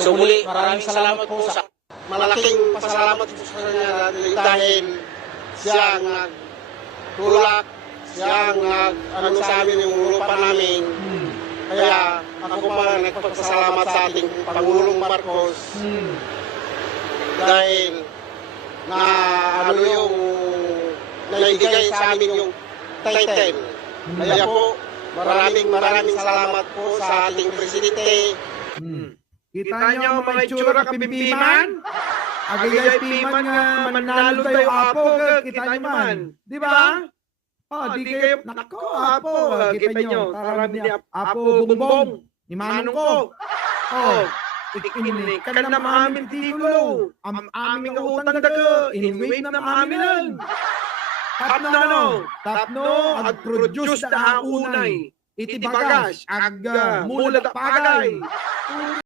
So muli, maraming salamat po sa malaking pasalamat po sa kanya dahil siya ang nagtulak, siya ang ano sa amin yung lupa namin. Kaya ako pa nagpapasalamat sa ating Pangulong Marcos dahil na ano yung naibigay sa amin yung title. Kaya po, maraming salamat po sa ating presidente. Kita niyo mga itsura kapimpiman? Agayay piman nga manalo tayo apo, kita niyo man. Di ba? Di kayo, nako apo, kita niyo. Tarami ni apo bumbong, ni manong ko. Ini kan na maamin titulo. Aming utang daga, in-wave na maaminan. Tapno, ag-produce na haunay. Iti bagas, ag mula da pagay.